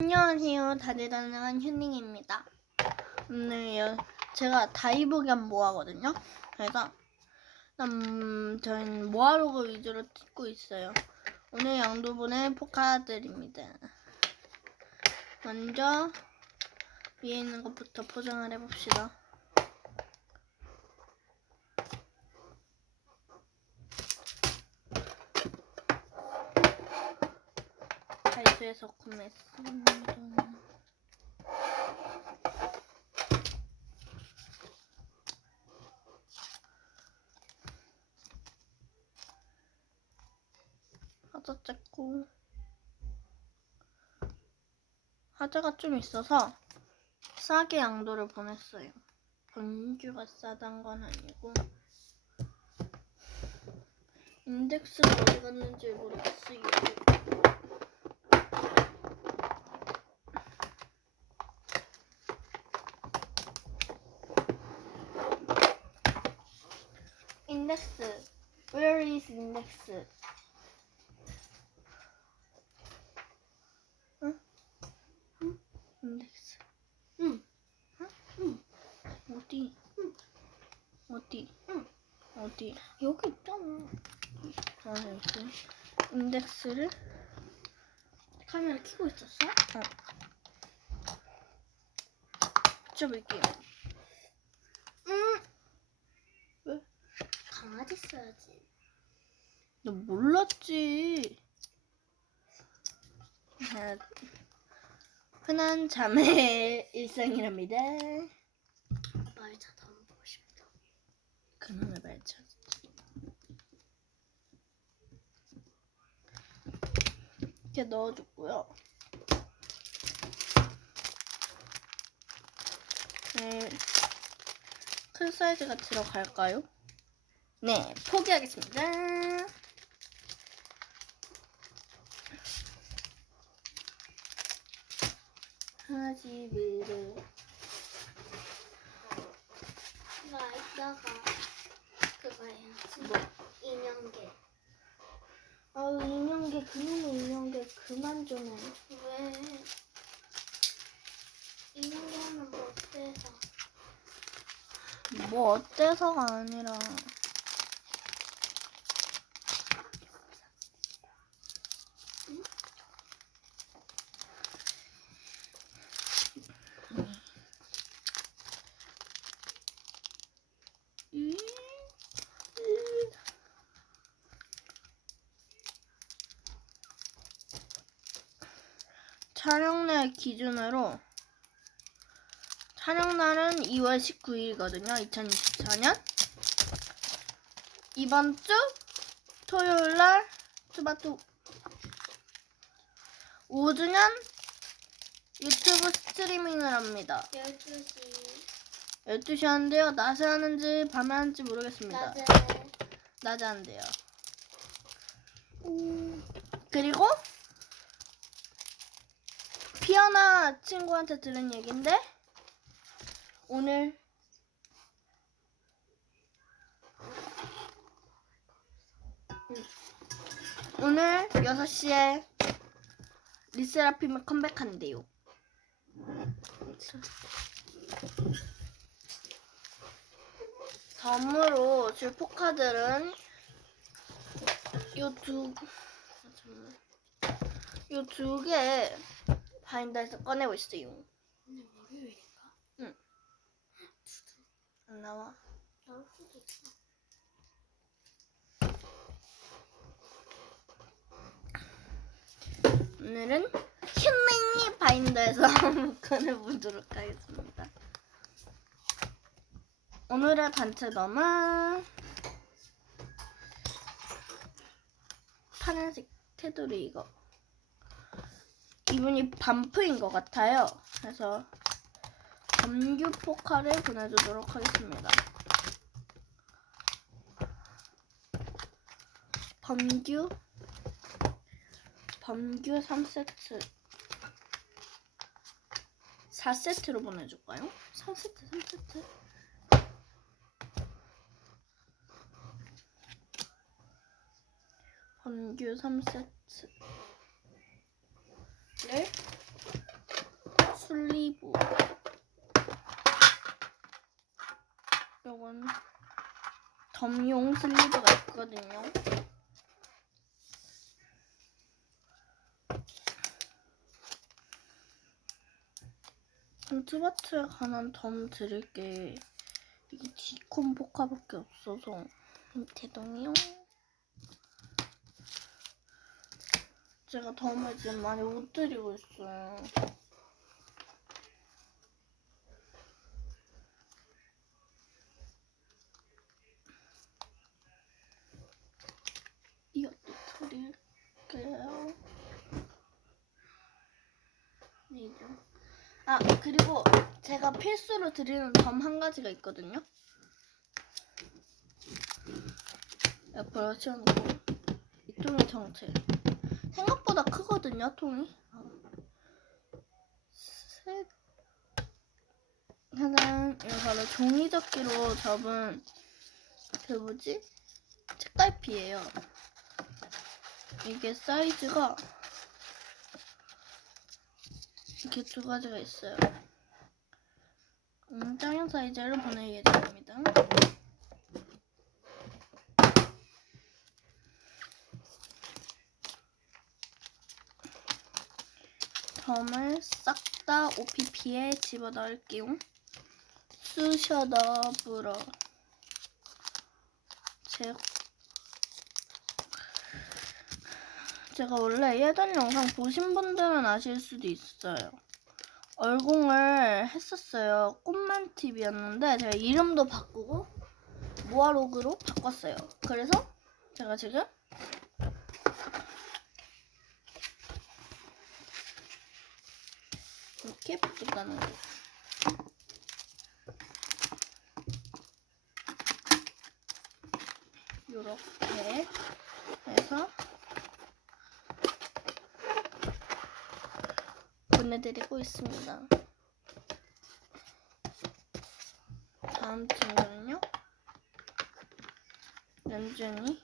안녕하세요. 다들 다능한 휴닝입니다. 오늘 여- 제가 다이브겸 모아거든요. 그래서 음, 저희는 모아로그 위주로 찍고 있어요. 오늘 양도분의 포카들입니다. 먼저 위에 있는 것부터 포장을 해봅시다. 다이소에서 구매했습니다. 하자 쨌고 하자가 좀 있어서 싸게 양도를 보냈어요. 변주가 싸단 건 아니고 인덱스가 어디 갔는지 모르겠어요. 인덱스. Where is 인덱스? 응? 응? 인덱스. 응. 응? 어디? 어디? 응. 어디? 여기 있잖아. 아, 여기. 인덱스를 카메라 켜고 있었어? 붙여볼게요. 응. 왜? 써야지. 너 몰랐지? 아, 흔한 자매의 일상이랍니다. 말자 더 보고 싶다. 그놈의 말처. 이렇게 넣어줬고요. 네, 큰 사이즈가 들어갈까요? 네, 포기하겠습니다. 하지비를 나 이따가 그거 해야지. 뭐? 인형계. 아우 인형계 그놈의 인형계 그만 좀 해. 왜? 인형계 하면 뭐 어때서? 뭐 어때서가 아니라 음. 촬영날 기준으로 촬영날은 2월 19일이거든요. 2024년. 이번 주 토요일 날 투바투 5주년 유튜브 스트리밍을 합니다. 12시. 12시 하는데요. 낮에 하는지 밤에 하는지 모르겠습니다. 낮에. 낮에 한대요. 그리고 피어나 친구한테 들은 얘긴데 오늘 오늘 6시에 리세라핌이 컴백한대요. 선물로 줄 포카들은 요두 요두 개 바인더에서 꺼내고 있어요. 오늘 월요일인가? 안 나와. 나올 수도 있어. 오늘은 휴민이 바인더에서 꺼내보도록 하겠습니다. 오늘의 단체덤은 파란색 테두리 이거. 이분이 반프인 것 같아요. 그래서 감규 포카를 보내주도록 하겠습니다. 범규 범규 3세트 4세트로 보내줄까요? 3세트 3세트 범규 3세트 네. 슬리브 요건 덤용 슬리브가 있거든요. 스마트에 관한 덤 드릴 게 이게 디콘 포카밖에 없어서 음, 대동이요. 제가 덤을 지금 많이 못 드리고 있어요. 이것도 드릴게요. 이죠. 아 그리고 제가 필수로 드리는 점한 가지가 있거든요. 옆으로 치워놓고 이 통의 정체. 생각보다 크거든요, 통이. 색. 하나, 이거 바로 종이접기로 접은 그 뭐지? 책갈피예요. 이게 사이즈가 이렇게 두 가지가 있어요. 음, 작은 사이즈를 보낼 예정입니다. 덤을 싹 다 OPP에 집어넣을게요. 쑤셔다 불어. 제 제가 원래 예전 영상 보신 분들은 아실 수도 있어요. 얼공을 했었어요. 꽃만 TV였는데 제가 이름도 바꾸고 모아로그로 바꿨어요. 그래서 제가 지금 이렇게 바꿨다는 거예요. 이렇게 해서 보내드리고 있습니다. 다음 친구는요. 연준이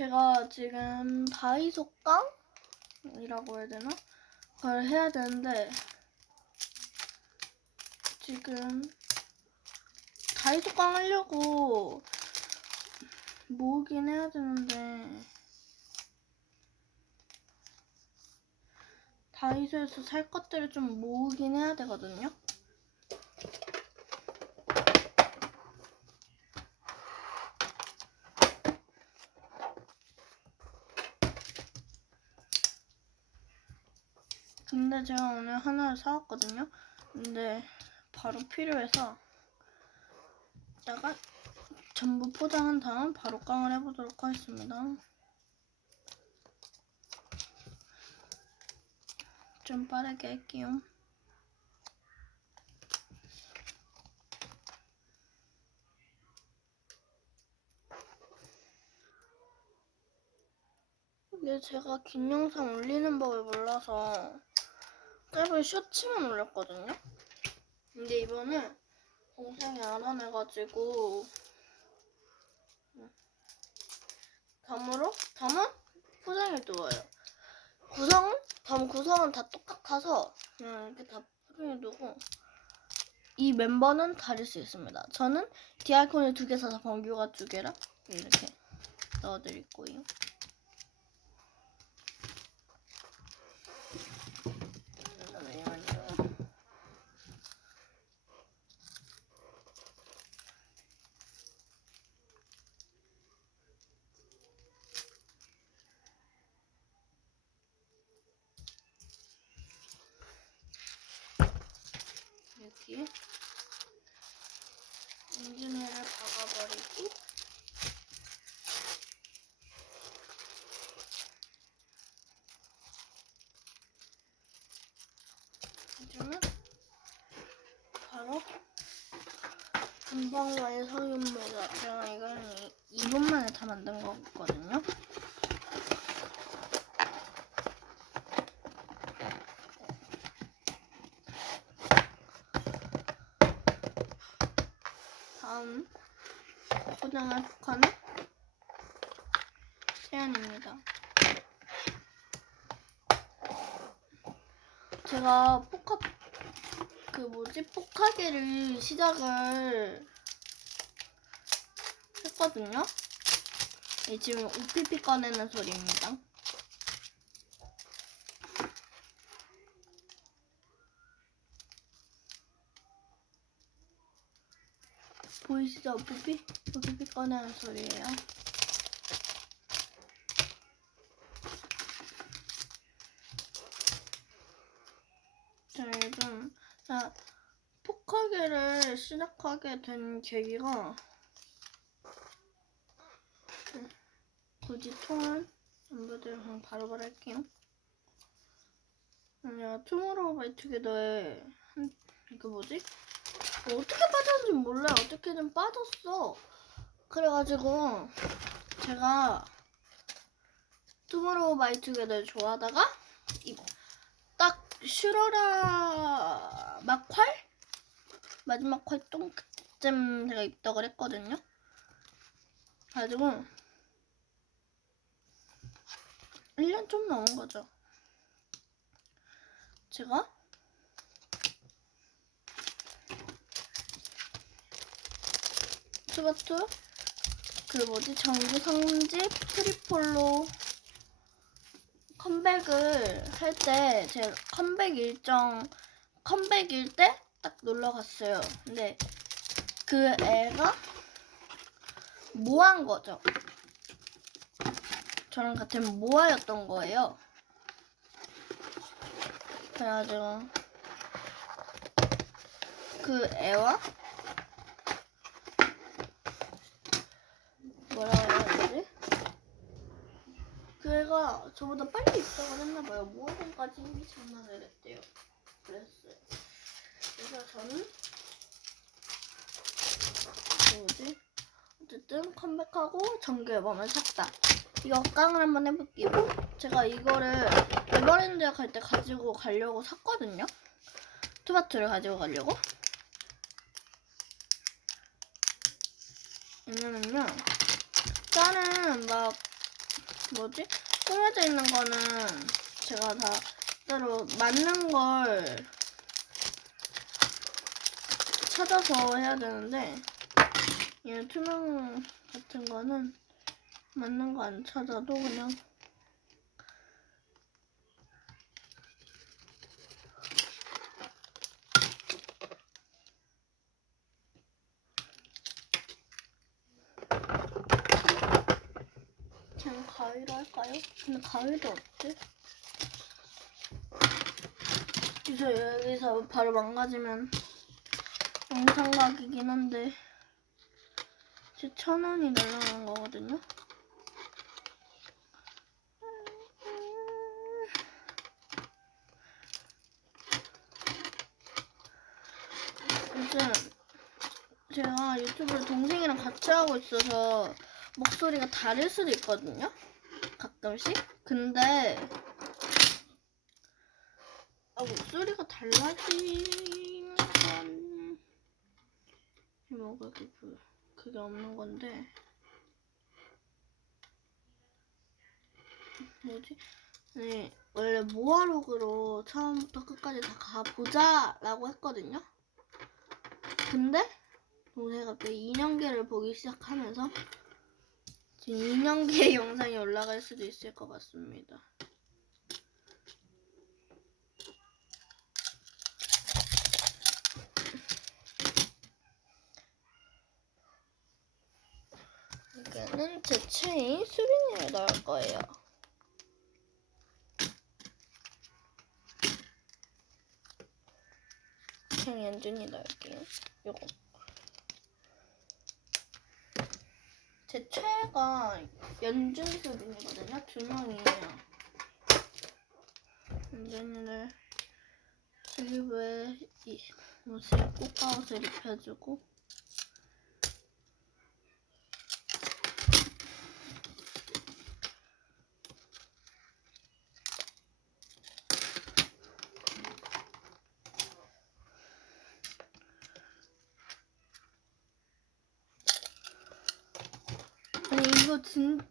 제가 지금 다이소 깡이라고 해야 되나? 그걸 해야 되는데 지금 다이소 깡 하려고 모으긴 해야 되는데 다이소에서 살 것들을 좀 모으긴 해야 되거든요. 근데 제가 오늘 하나를 사왔거든요. 근데 바로 필요해서 이따가 전부 포장한 다음 바로 깡을 해보도록 하겠습니다. 좀 빠르게 할게요. 근데 제가 긴 영상 올리는 법을 몰라서 짧은 쇼츠만 올렸거든요. 근데 이번에 동생이 알아내가지고 담으로 담은 포장해 두어요. 구성은 담 구성은 다 똑같아서 그냥 이렇게 다 포장해 두고 이 멤버는 다를 수 있습니다. 저는 디아콘을 두 개 사서 번규가 두 개랑 이렇게 넣어드릴 거예요. 여기에 인증회를 박아버리고 이제는 바로 금방 완성입니다. 제가 이거는 2분 만에 다 만든 거거든요. 다음 포장할 북한은 세안입니다. 제가 포카 그 뭐지 포카게를 시작을 했거든요. 네, 지금 OPP 꺼내는 소리입니다. 보이시죠? OPP? OPP 꺼내는 소리예요. 요즘 자, 포카게를 시작하게 된 계기가 음, 굳이 통은 멤버들 그냥 바로바로 할게요. 아니야, 투모로우바이투게더에 한, 그 뭐지? 뭐 어떻게 빠졌는지 몰라요. 어떻게든 빠졌어. 그래가지고 제가 투모로우바이투게더를 좋아하다가 이, 딱 슈러라 막활 마지막 활동 그때쯤 제가 입덕을 했거든요. 가지고 1년 좀 넘은 거죠. 제가? 투바투? 그 뭐지? 정규 성집? 트리폴로 컴백을 할 때 제가 컴백 일정 컴백일 때 딱 놀러 갔어요. 근데 그 애가 모한 거죠. 저랑 같은 모아였던 거예요. 그래가지고 그 애와 뭐라 그래야 되지? 그 애가 저보다 빨리 입학을 했나봐요. 모학원까지 장난을 했대요. 그랬어요. 그래서 저는 뭐지? 어쨌든 컴백하고 정규 앨범을 샀다. 이거 깡을 한번 해볼게요. 제가 이거를 에버랜드에 갈 때 가지고 가려고 샀거든요. 투바투를 가지고 가려고. 왜냐면요. 다른 막 뭐지? 꾸며져 있는 거는 제가 다 따로 맞는 걸 찾아서 해야 되는데 얘 투명 같은 거는 맞는 거 안 찾아도 그냥 그냥 가위로 할까요? 근데 가위도 없지? 이제 여기서 바로 망가지면 영상 각이긴 한데 제 천 원이 날라간 거거든요. 요즘 제가 유튜브를 동생이랑 같이 하고 있어서 목소리가 다를 수도 있거든요. 가끔씩. 근데 아, 목소리가 달라지는 건 뭐가 그 그게 없는 건데 뭐지? 네 원래 모아록으로 처음부터 끝까지 다 가보자 라고 했거든요. 근데 동생이 갑자기 2년계를 보기 시작하면서 지금 2년계 영상이 올라갈 수도 있을 것 같습니다. 이거는 제 체인 수빈이를 넣을 거예요. 그냥 연준이 넣을게요. 요거. 제 최애가 연준 수빈이거든요. 두 명이에요. 연준이를 슬리브에 이 옷을 꽃가옷을 입혀주고 아니 이거 진짜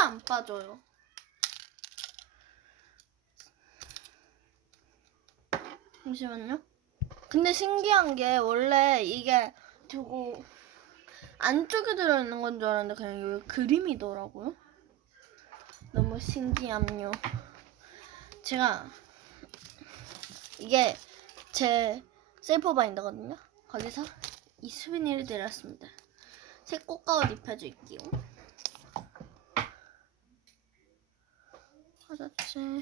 안 빠져요. 잠시만요. 근데 신기한 게 원래 이게 두고 안쪽에 들어있는 건 줄 알았는데 그냥 여기 그림이더라고요. 너무 신기함요. 제가 이게 제 셀프 바인더거든요. 거기서 이 수비니를 내렸습니다. 새 꽃가을 입혀줄게요. 화자체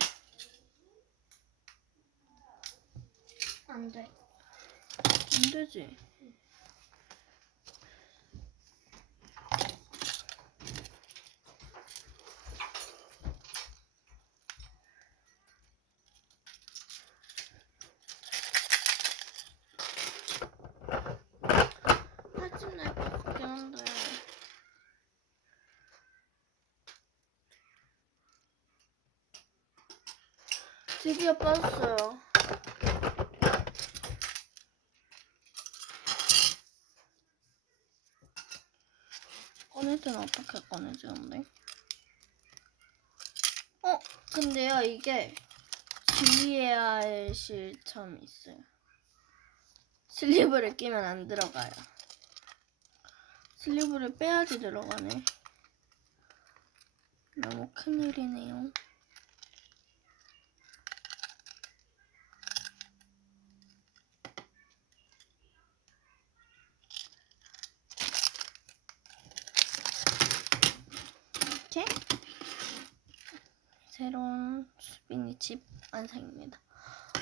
안 돼. 안 되지. 사진 날것 같긴 한데. 드디어 빠졌어요. 꺼낼 때는 어떻게 꺼내지는데? 어, 근데요, 이게 주의해야 할 실점이 있어요. 슬리브를 끼면 안 들어가요. 슬리브를 빼야지 들어가네. 너무 큰일이네요. 이렇게 새로운 수빈이 집 완성입니다.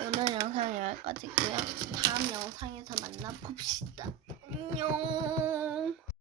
오늘 영상은 여기까지고요. 다음 영상에서 만나 봅시다. 안녕.